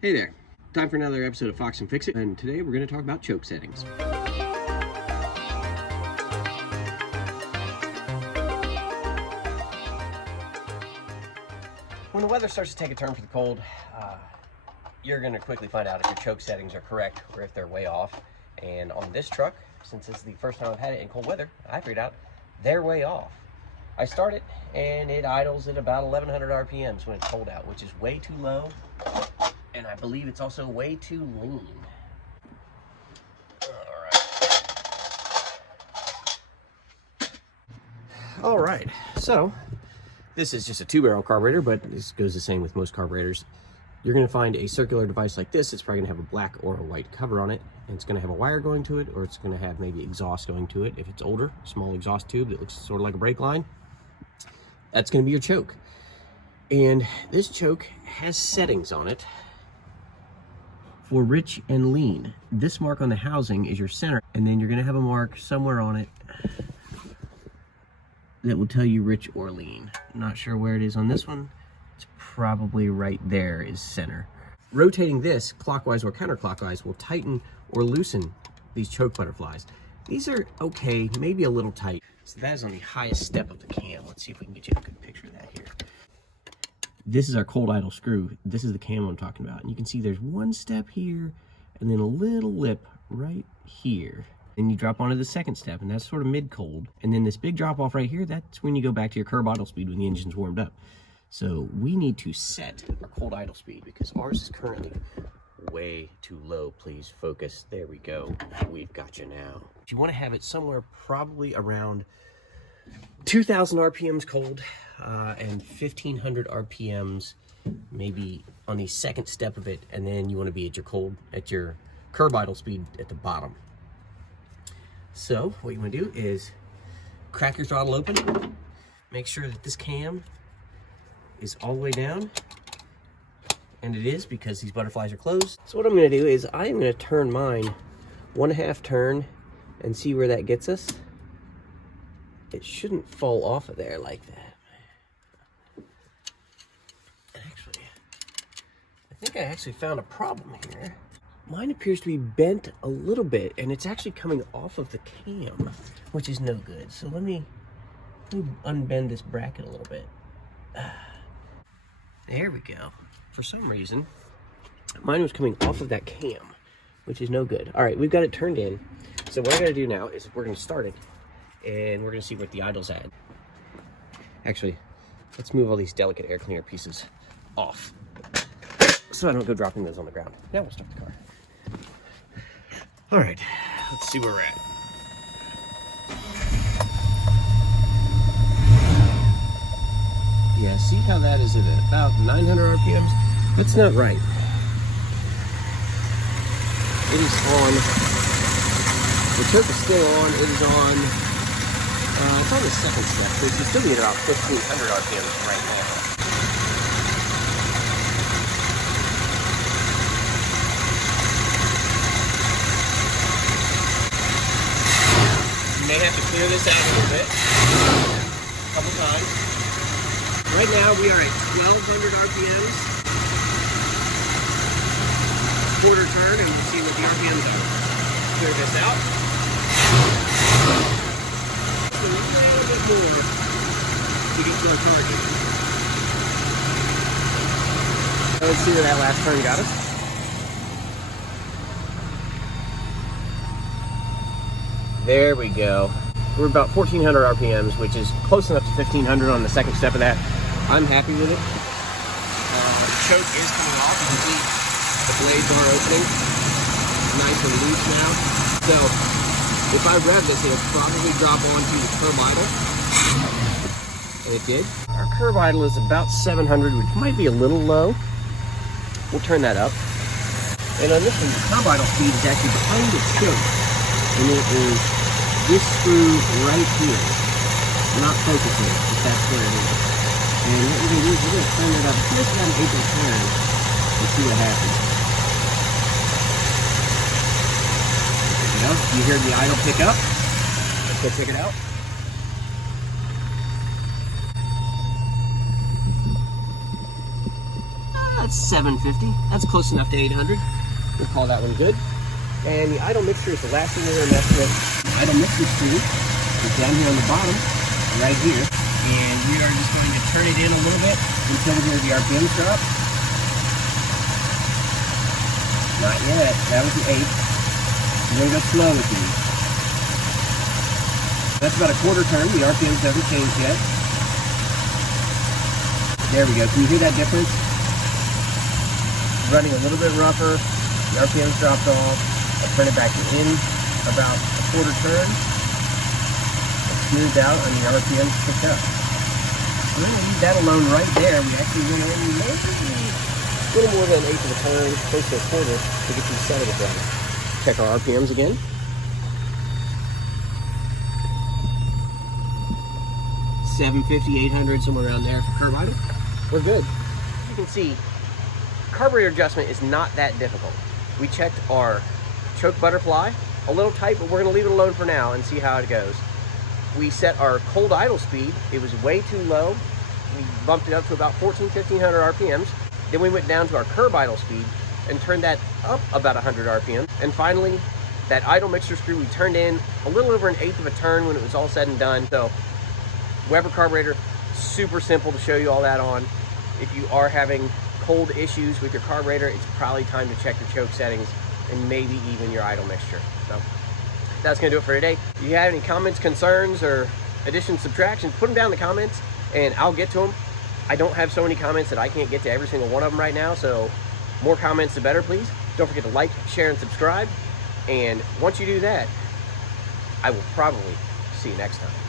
Hey there, time for another episode of Fox and Fix It, and today we're going to talk about choke settings. When the weather starts to take a turn for the cold, you're going to quickly find out if your choke settings are correct or if they're way off. And on this truck, since it's the first time I've had it in cold weather, I figured out they're way off. I start it and it idles at about 1100 RPMs when it's cold out, which is way too low. And I believe it's also way too lean. All right, so this is just a 2-barrel carburetor, but this goes the same with most carburetors. You're gonna find a circular device like this. It's probably gonna have a black or a white cover on it, and it's gonna have a wire going to it, or it's gonna have maybe exhaust going to it. If it's older, small exhaust tube that looks sort of like a brake line, that's gonna be your choke. And this choke has settings on it for rich and lean. This mark on the housing is your center, and then you're gonna have a mark somewhere on it that will tell you rich or lean. I'm not sure where it is on this one. It's probably right there is center. Rotating this clockwise or counterclockwise will tighten or loosen these choke butterflies. These are okay, maybe a little tight. So that is on the highest step of the cam. Let's see if we can get you a good picture of that here. This is our cold idle screw. This is the cam I'm talking about. And you can see there's one step here and then a little lip right here. Then you drop onto the second step, and that's sort of mid-cold. And then this big drop off right here, that's when you go back to your curb idle speed when the engine's warmed up. So we need to set our cold idle speed because ours is currently way too low. Please focus. There we go. We've got you now. You want to have it somewhere probably around 2,000 RPMs cold and 1,500 RPMs maybe on the second step of it, and then you want to be at your curb idle speed at the bottom. So what you want to do is crack your throttle open, make sure that this cam is all the way down, and it is because these butterflies are closed. So what I'm going to do is I'm going to turn mine 1/2 turn and see where that gets us. It shouldn't fall off of there like that. Actually, I think I actually found a problem here. Mine appears to be bent a little bit, and it's actually coming off of the cam, which is no good. So let me unbend this bracket a little bit. There we go. For some reason, mine was coming off of that cam, which is no good. All right, we've got it turned in. So what I gotta do now is we're gonna start it, and we're gonna see what the idle's at. Actually, let's move all these delicate air cleaner pieces off so I don't go dropping those on the ground. Now we'll start the car. All right, let's see where we're at. Yeah, see how that is at about 900 RPMs? That's not right. It is on. The choke is still on. It is on. It's on the second step, so it's still be at about 1,500 RPMs right now. You may have to clear this out a little bit, a couple times. Right now we are at 1,200 RPMs. Quarter turn, and we'll see what the RPMs are. Clear this out. Just a little bit more to get to our target. Let's see where that last turn got us. There we go. We're about 1,400 RPMs, which is close enough to 1,500 on the second step of that. I'm happy with it. The choke is coming off. You can see the blades are opening. Nice and loose now. So if I rev this, it'll probably drop onto the curb idle. And it did. Our curb idle is about 700, which might be a little low. We'll turn that up. And on this one, the curb idle speed is actually behind the choke. And it is this screw right here. Not focusing, if that's where it is. And what we're going to do is we're going to turn it up just about an 1/8 turn and see what happens. You know, you hear the idle pick up. Let's go check it out. That's 750. That's close enough to 800. We'll call that one good. And the idle mixture is the last thing we're going to mess with. The idle mixture screw is down here on the bottom, right here. And we are just going to turn it in a little bit until we hear the RPMs drop. Not yet. That was the 8. We're going to go slow with these. That's about a quarter turn. The RPMs haven't changed yet. There we go. Can you hear that difference? Running a little bit rougher. The RPMs dropped off. I'll turn it back in about a quarter turn. It smoothed out and the RPMs picked up. We're going to leave that alone right there. We actually went in maybe a little more than an eighth of a turn, close to a quarter, to get these settled down. Check our RPMs again. $750, $800, somewhere around there for curb idle. We're good. You can see, carburetor adjustment is not that difficult. We checked our choke butterfly, a little tight, but we're gonna leave it alone for now and see how it goes. We set our cold idle speed. It was way too low. We bumped it up to about 1,500 RPMs. Then we went down to our curb idle speed and turned that up about 100 RPM. And finally, that idle mixture screw we turned in a little over an eighth of a turn when it was all said and done. So Weber carburetor, super simple to show you all that on. If you are having cold issues with your carburetor, it's probably time to check your choke settings and maybe even your idle mixture. So that's gonna do it for today. If you have any comments, concerns, or additions, subtractions, put them down in the comments and I'll get to them. I don't have so many comments that I can't get to every single one of them right now, so more comments the better, please. Don't forget to like, share, and subscribe. And once you do that, I will probably see you next time.